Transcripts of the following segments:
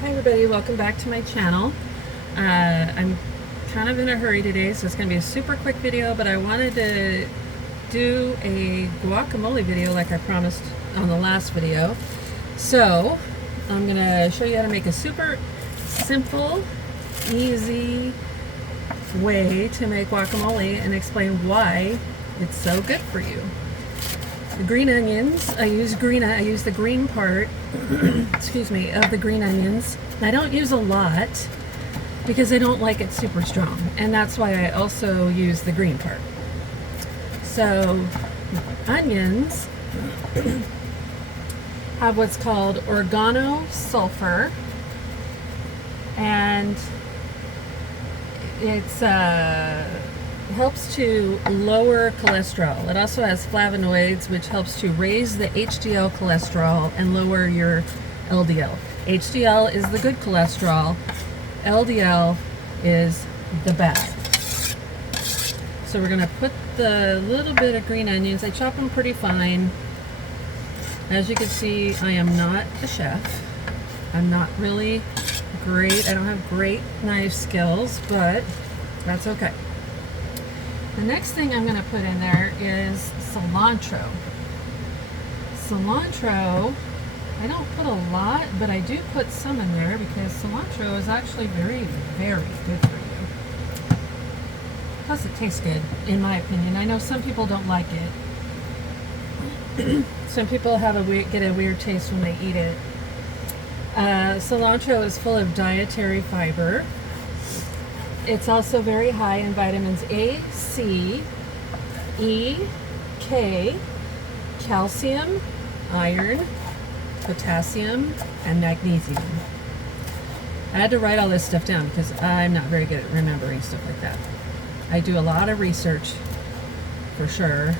Hi everybody, welcome back to my channel. I'm kind of in a hurry today, so it's going to be a super quick video, but I wanted to do a guacamole video like I promised on the last video. So I'm going to show you how to make a super simple, easy way to make guacamole and explain why it's so good for you. The green onions, I use the green part, excuse me, of the green onions. I don't use a lot because I don't like it super strong, and that's why I also use the green part. So onions have what's called organosulfur, and it's helps to lower cholesterol. It also has flavonoids, which helps to raise the HDL cholesterol and lower your LDL. HDL is the good cholesterol. LDL is the bad. So we're going to put the little bit of green onions. I chop them pretty fine. As you can see, I am not a chef. I'm not really great. I don't have great knife skills, but that's okay. The next thing I'm going to put in there is cilantro. Cilantro, I don't put a lot, but I do put some in there because cilantro is actually very, very good for you. Plus it tastes good, in my opinion. I know some people don't like it. Some people get a weird taste when they eat it. Cilantro is full of dietary fiber. It's also very high in vitamins A, C, E, K, calcium, iron, potassium, and magnesium. I had to write all this stuff down because I'm not very good at remembering stuff like that. I do a lot of research, for sure,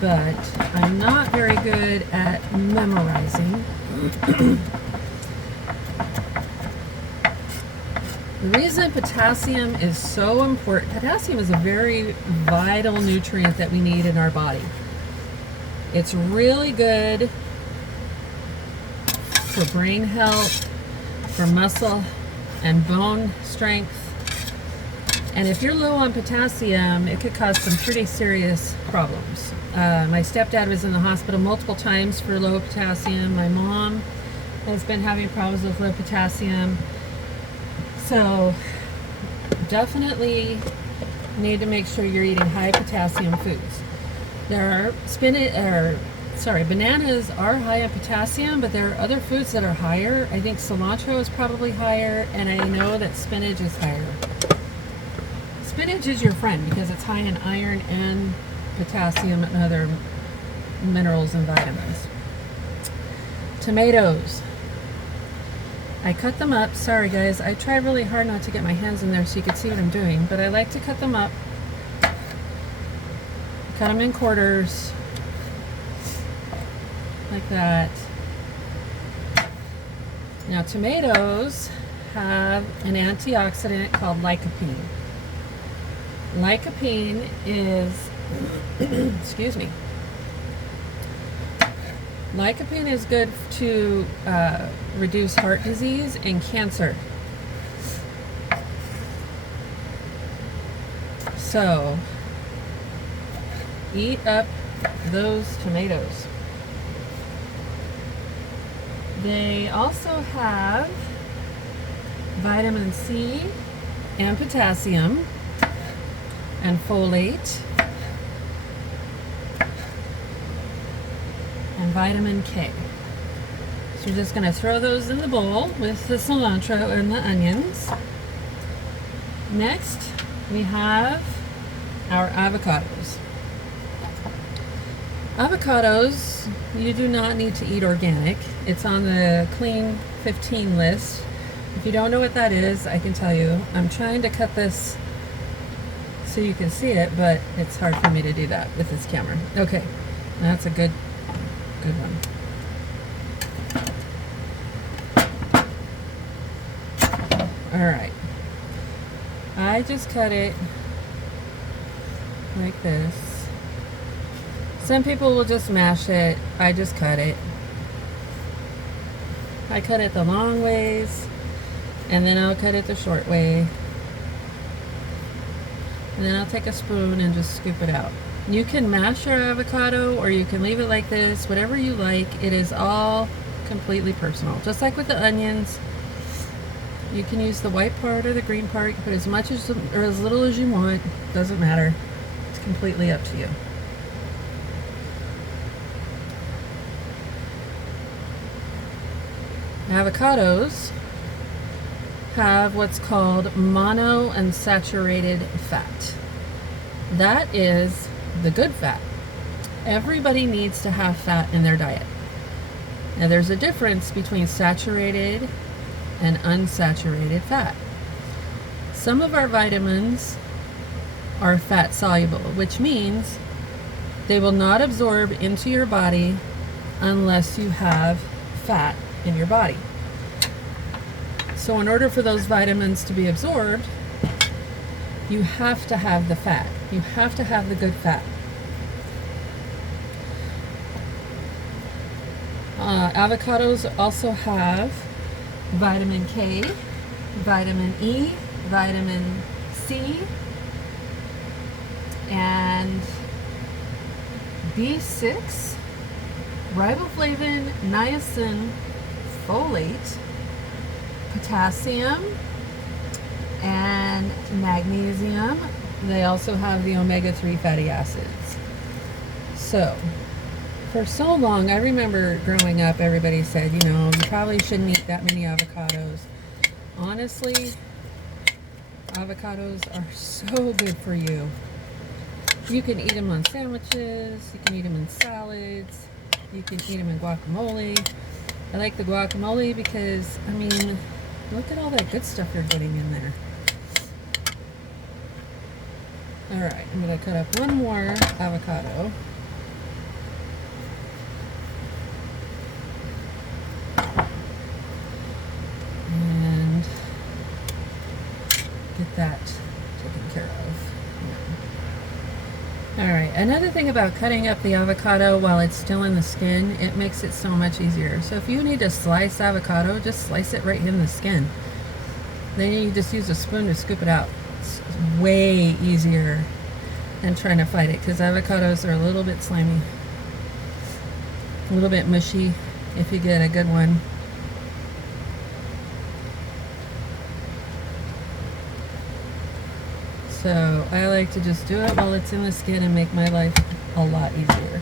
but I'm not very good at memorizing. The reason potassium is so important, potassium is a very vital nutrient that we need in our body. It's really good for brain health, for muscle and bone strength. And if you're low on potassium, it could cause some pretty serious problems. My stepdad was in the hospital multiple times for low potassium. My mom has been having problems with low potassium. So definitely need to make sure you're eating high potassium foods. Bananas are high in potassium, but there are other foods that are higher. I think cilantro is probably higher, and I know that spinach is higher. Spinach is your friend because it's high in iron and potassium and other minerals and vitamins. Tomatoes. I cut them up. Sorry guys, I try really hard not to get my hands in there so you can see what I'm doing, but I like to cut them up. Cut them in quarters, like that. Now tomatoes have an antioxidant called lycopene. Lycopene is, excuse me, lycopene is good to reduce heart disease and cancer. So, eat up those tomatoes. They also have vitamin C and potassium and folate and vitamin K. So you're just going to throw those in the bowl with the cilantro and the onions. Next, we have our avocados. Avocados, you do not need to eat organic. It's on the Clean 15 list. If you don't know what that is, I can tell you. I'm trying to cut this so you can see it, but it's hard for me to do that with this camera. Okay, that's a good one. All right, I just cut it like this. Some people will just mash it. I just cut it. I cut it the long ways, and then I'll cut it the short way. And then I'll take a spoon and just scoop it out. You can mash your avocado, or you can leave it like this, whatever you like. It is all completely personal. Just like with the onions, you can use the white part or the green part. You can put as much as or as little as you want. Doesn't matter. It's completely up to you. Avocados have what's called monounsaturated fat. That is the good fat. Everybody needs to have fat in their diet. Now there's a difference between saturated and unsaturated fat. Some of our vitamins are fat soluble, which means they will not absorb into your body unless you have fat in your body. So in order for those vitamins to be absorbed, you have to have the fat. You have to have the good fat. Avocados also have vitamin K, vitamin E, vitamin C, and B6, riboflavin, niacin, folate, potassium, and magnesium. They also have the omega-3 fatty acids. So, for so long, I remember growing up, everybody said, you know, you probably shouldn't eat that many avocados. Honestly, avocados are so good for you. You can eat them on sandwiches, you can eat them in salads, you can eat them in guacamole. I like the guacamole because, I mean, look at all that good stuff you're getting in there. Alright, I'm going to cut up one more avocado. And get that taken care of. Alright, another thing about cutting up the avocado while it's still in the skin, it makes it so much easier. So if you need to slice avocado, just slice it right in the skin. Then you just use a spoon to scoop it out. It's way easier than trying to fight it, because avocados are a little bit slimy, a little bit mushy if you get a good one. So I like to just do it while it's in the skin and make my life a lot easier.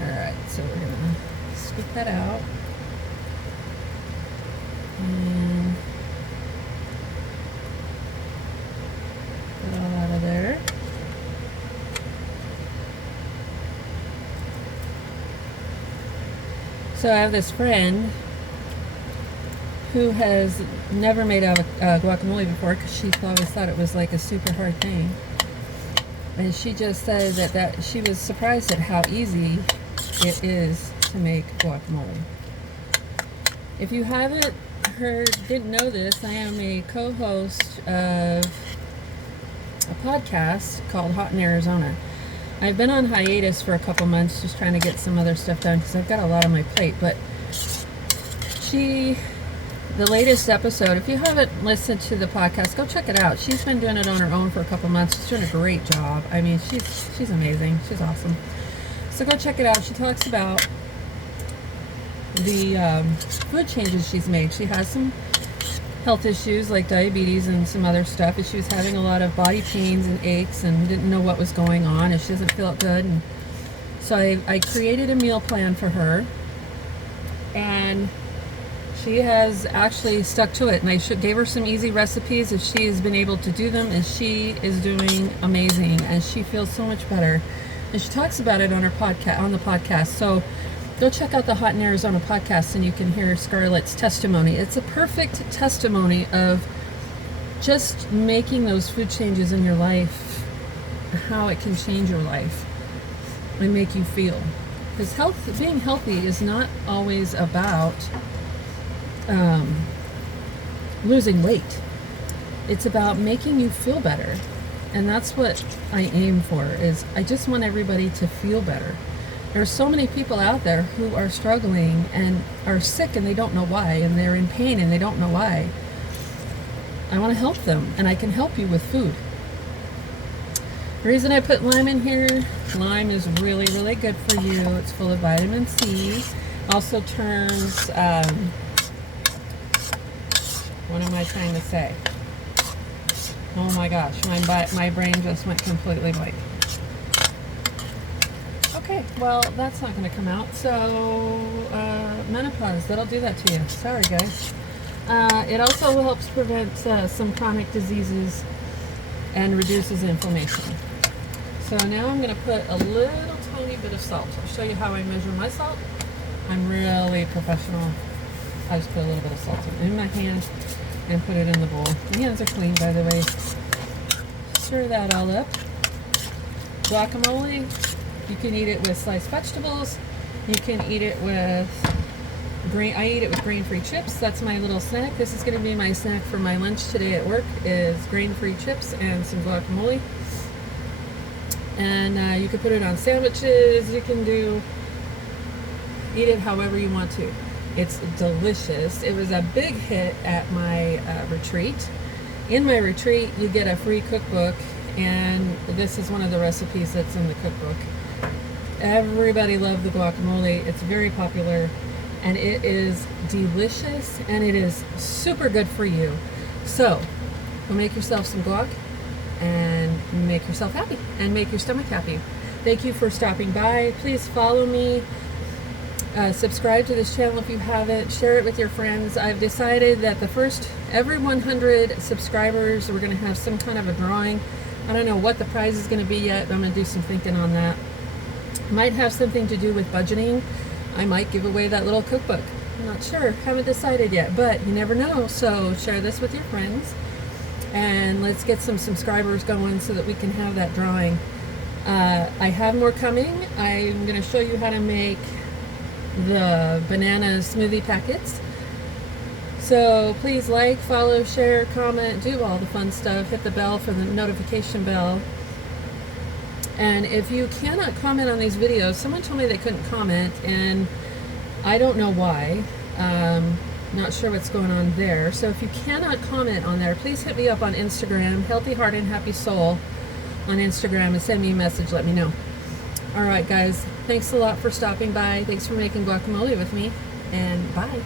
Alright, so we're going to scoop that out. And get it all out of there. So I have this friend who has never made guacamole before, because she always thought it was like a super hard thing. And she just said that she was surprised at how easy it is to make guacamole. If you haven't didn't know this, I am a co-host of a podcast called Hot in Arizona. I've been on hiatus for a couple months just trying to get some other stuff done because I've got a lot on my plate, but the latest episode, if you haven't listened to the podcast, go check it out. She's been doing it on her own for a couple months. She's doing a great job. I mean, she's amazing. She's awesome. So go check it out. She talks about the food changes she's made. She has some health issues like diabetes and some other stuff, and she was having a lot of body pains and aches and didn't know what was going on, and she doesn't feel good. And so I created a meal plan for her, and she has actually stuck to it, and I gave her some easy recipes, and she has been able to do them, and she is doing amazing, and she feels so much better. And she talks about it on her podcast. So go check out the Hot in Arizona podcast, and you can hear Scarlett's testimony. It's a perfect testimony of just making those food changes in your life, how it can change your life and make you feel. Because being healthy is not always about losing weight. It's about making you feel better, and that's what I aim for. Is I just want everybody to feel better. There's so many people out there who are struggling and are sick and they don't know why, and they're in pain and they don't know why. I want to help them, and I can help you with food. The reason I put lime in here, lime is really, really good for you. It's full of vitamin C. Also turns, what am I trying to say? Oh my gosh, my brain just went completely blank. Okay, well, that's not going to come out. So, menopause, that'll do that to you. Sorry, guys. It also helps prevent some chronic diseases and reduces inflammation. So now I'm going to put a little tiny bit of salt. I'll show you how I measure my salt. I'm really professional. I just put a little bit of salt in my hand and put it in the bowl. My hands are clean, by the way. Stir that all up. Guacamole, you can eat it with sliced vegetables. You can eat it with I eat it with grain-free chips. That's my little snack. This is going to be my snack for my lunch today at work, is grain-free chips and some guacamole. And you can put it on sandwiches. You can eat it however you want to. It's delicious. It was a big hit at my retreat. In my retreat, you get a free cookbook, and this is one of the recipes that's in the cookbook. Everybody loved the guacamole. It's very popular, and it is delicious, and it is super good for you. So, go make yourself some guac, and make yourself happy, and make your stomach happy. Thank you for stopping by. Please follow me. Subscribe to this channel if you haven't. Share it with your friends. I've decided that every 100 subscribers, we're going to have some kind of a drawing. I don't know what the prize is going to be yet, but I'm going to do some thinking on that. Might have something to do with budgeting. I might give away that little cookbook. I'm not sure. Haven't decided yet, but you never know. So share this with your friends, and let's get some subscribers going so that we can have that drawing. I have more coming. I'm going to show you how to make the banana smoothie packets. So please like, follow, share, comment, do all the fun stuff. Hit the bell for the notification bell. And if you cannot comment on these videos, someone told me they couldn't comment, and I don't know why. Not sure what's going on there. So if you cannot comment on there, please hit me up on Instagram, Healthy Heart and Happy Soul on Instagram, and send me a message. Let me know. All right, guys. Thanks a lot for stopping by. Thanks for making guacamole with me, and bye.